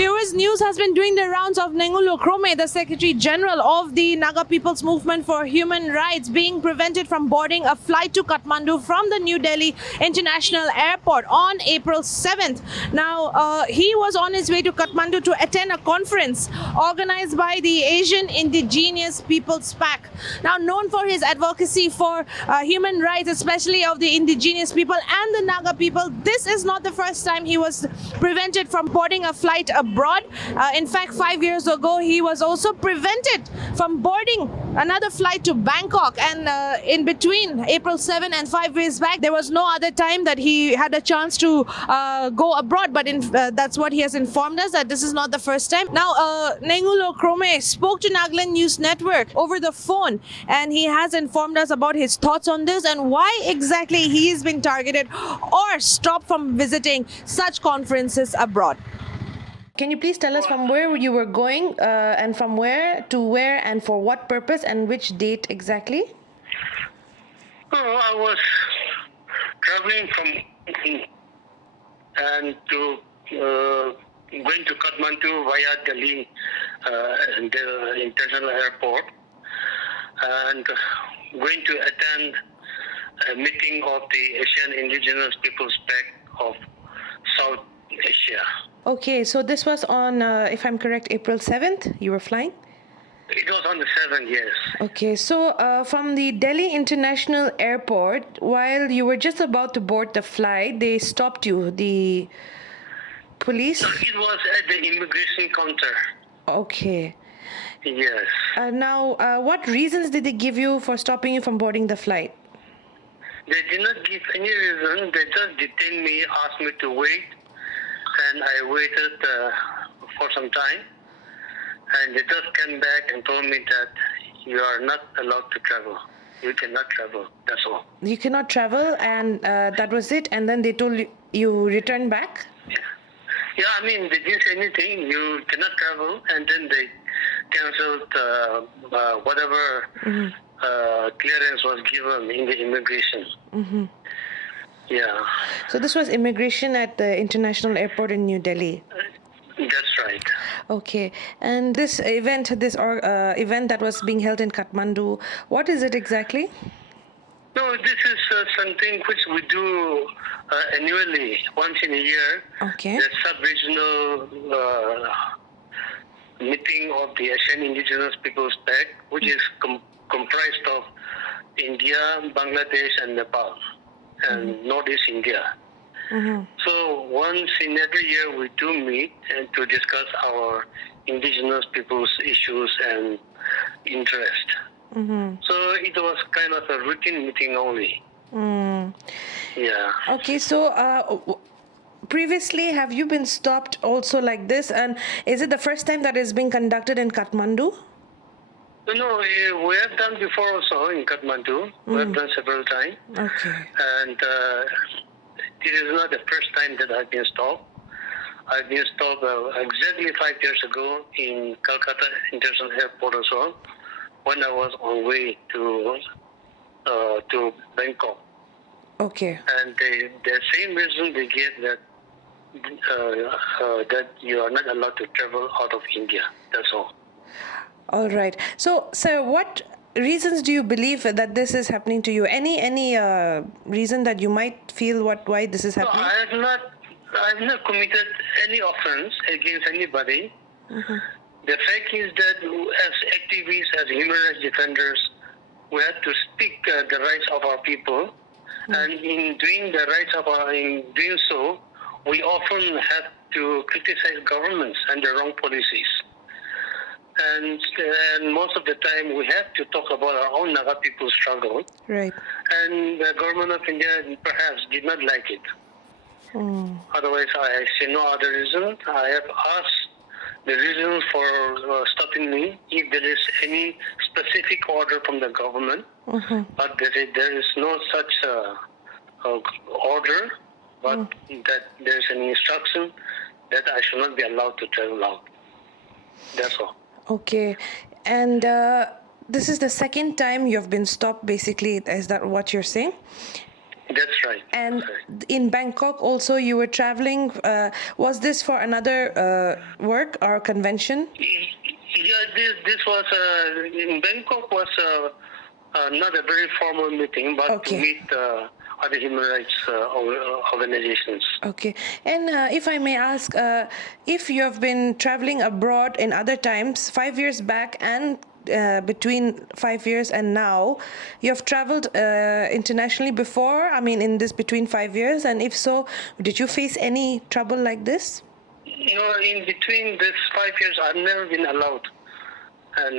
Viewers, news has been doing the rounds of Krome, the Secretary General of the Naga People's Movement for Human Rights, being prevented from boarding a flight to Kathmandu from the New Delhi International Airport on April 7th. Now, he was on his way to Kathmandu to attend a conference organized by the Asian Indigenous Peoples Pact. Now, known for his advocacy for human rights, especially of the indigenous people and the Naga people, this is not the first time he was prevented from boarding a flight abroad. In fact, 5 years ago, he was also prevented from boarding another flight to Bangkok. And in between April 7 and 5 years back, there was no other time that he had a chance to go abroad. But that's what he has informed us, that this is not the first time. Now, Krome spoke to Nagaland News Network over the phone, and he has informed us about his thoughts on this and why exactly he has been targeted or stopped from visiting such conferences abroad. Can you please tell us from where you were going and from where to where and for what purpose and which date exactly? I was traveling from and to going to Kathmandu via Delhi, the international airport, and going to attend a meeting of the Asian Indigenous Peoples Pact of South Asia. Okay, so this was on, if I'm correct, April 7th, you were flying? It was on the 7th, yes. Okay, so from the Delhi International Airport, while you were just about to board the flight, they stopped you, the police? So it was at the immigration counter. Okay. Yes. Now, what reasons did they give you for stopping you from boarding the flight? They did not give any reason. They just detained me, asked me to wait, and I waited for some time. And they just came back and told me that you are not allowed to travel. You cannot travel. That's all. You cannot travel, and that was it. And then they told you return back? Yeah, I mean, they didn't say anything. You cannot travel, and then they canceled whatever clearance was given in the immigration. Mm-hmm. Yeah. So this was immigration at the international airport in New Delhi? That's right. Okay. And this event, event that was being held in Kathmandu, what is it exactly? No, this is something which we do annually, once in a year. Okay. The sub-regional meeting of the Asian Indigenous Peoples Pact, which is comprised of India, Bangladesh, and Nepal, and Northeast India. Mm-hmm. So once in every year we do meet and to discuss our indigenous people's issues and interest. Mm-hmm. So it was kind of a routine meeting only. Mm. Yeah. Okay, so previously have you been stopped also like this, and is it the first time that is being conducted in Kathmandu? No, we have done before also in Kathmandu. We have done several times. Okay. And it is not the first time that I've been stopped. I've been stopped exactly 5 years ago in Calcutta International Airport as well, when I was on way to Bangkok. Okay. And the same reason they gave that that you are not allowed to travel out of India. That's all. All right. So, sir, what reasons do you believe that this is happening to you? Any reason that you might feel why this is No, happening? I have not committed any offense against anybody. Mm-hmm. The fact is that as activists, as human rights defenders, we have to speak the rights of our people, and in doing so, we often have to criticize governments and their wrong policies. And most of the time, we have to talk about our own Naga people's struggle. Right. And the government of India perhaps did not like it. Otherwise, I see no other reason. I have asked the reason for stopping me, if there is any specific order from the government, but there is no such order, but that there is an instruction that I should not be allowed to travel out. That's all. Okay. And this is the second time you have been stopped, basically. Is that what you're saying? That's right. And That's right. in Bangkok also you were traveling. Was this for another work or convention? Yeah, this was in Bangkok was not a very formal meeting, but Okay. to meet other human rights organizations. Okay. And if I may ask, if you have been traveling abroad in other times, 5 years back and between 5 years and now, you have traveled internationally before? I mean, in this between 5 years, and if so, did you face any trouble like this? In between this 5 years, I've never been allowed. And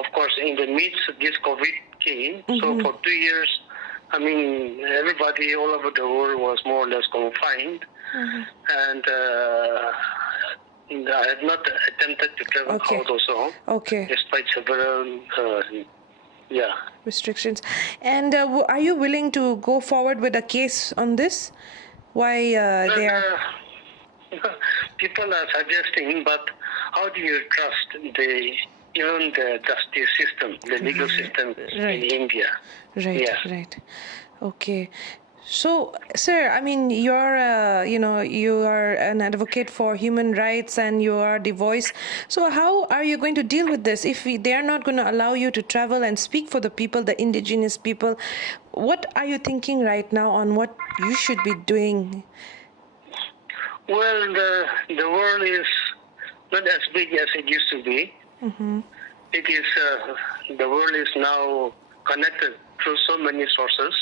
of course, in the midst of this COVID came, so for 2 years, I mean, everybody all over the world was more or less confined. And I had not attempted to travel Okay. out also, Okay. despite several, Restrictions. And are you willing to go forward with a case on this? Why they are... People are suggesting, but how do you trust even the justice system, the legal system Right. in India? Right, Yeah. right. Okay. So, sir, I mean, you're, you are an advocate for human rights and you are the voice. So how are you going to deal with this? If they are not going to allow you to travel and speak for the people, the indigenous people, what are you thinking right now on what you should be doing? Well, the world is not as big as it used to be. It is the world is now connected through so many sources,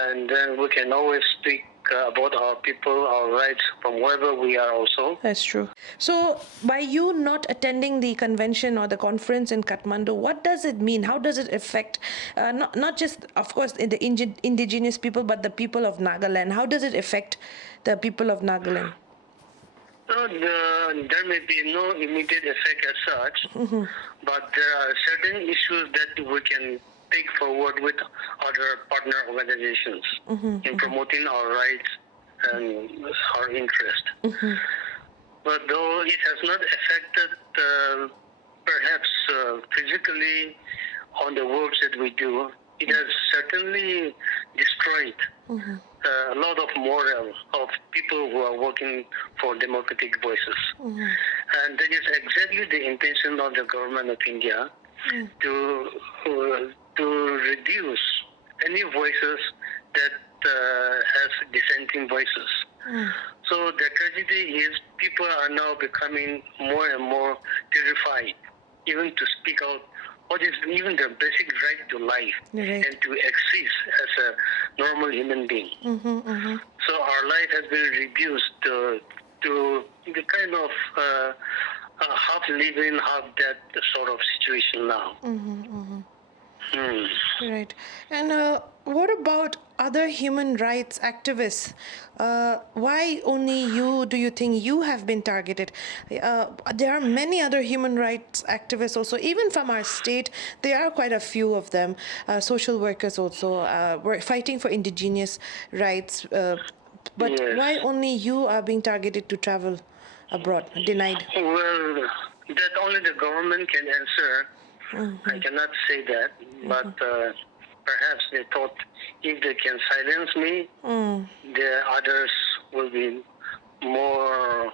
and then we can always speak about our people, our rights from wherever we are also. That's true. So, by you not attending the convention or the conference in Kathmandu, what does it mean? How does it affect not just, of course, the indigenous people, but the people of Nagaland? How does it affect the people of Nagaland? So there may be no immediate effect as such, but there are certain issues that we can take forward with other partner organizations in promoting our rights and our interest. But though it has not affected perhaps physically on the works that we do, it has certainly destroyed a lot of morale of people who are working for democratic voices. And that is exactly the intention of the government of India to reduce any voices that has dissenting voices. So the tragedy is people are now becoming more and more terrified, even to speak out what is even the basic right to life Right. and to exist as a normal human being. So our life has been reduced to the kind of half living, half dead sort of situation now. Right. And what about other human rights activists? Why only you do you think you have been targeted? There are many other human rights activists also, even from our state. There are quite a few of them. Social workers also were fighting for indigenous rights. But Yes. why only you are being targeted to travel abroad, denied? Well, that only the government can answer. I cannot say that, but perhaps they thought if they can silence me, the others will be more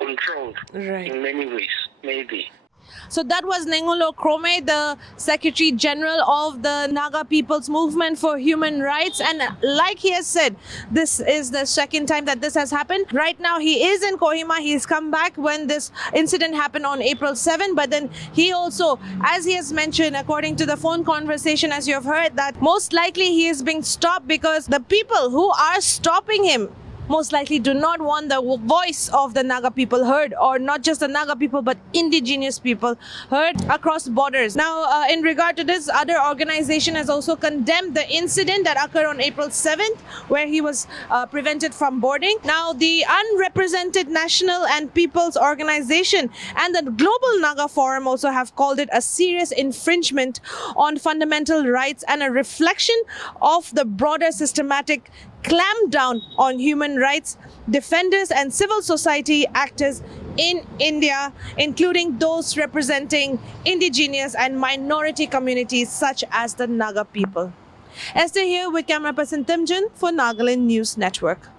controlled Right. in many ways, maybe. So that was Nengulo Krome, the Secretary General of the Naga People's Movement for Human Rights. And like he has said, this is the second time that this has happened. Right now, he is in Kohima. He's come back when this incident happened on April 7. But then he also, as he has mentioned, according to the phone conversation, as you have heard, that most likely he is being stopped because the people who are stopping him most likely do not want the voice of the Naga people heard, or not just the Naga people but indigenous people heard across borders. Now, in regard to this, other organization has also condemned the incident that occurred on April 7th where he was prevented from boarding. Now, the Unrepresented National and People's Organization and the Global Naga Forum also have called it a serious infringement on fundamental rights and a reflection of the broader systematic clampdown on human rights defenders and civil society actors in India, including those representing indigenous and minority communities such as the Naga people. Esther here with camera person Timjan for Nagaland News Network.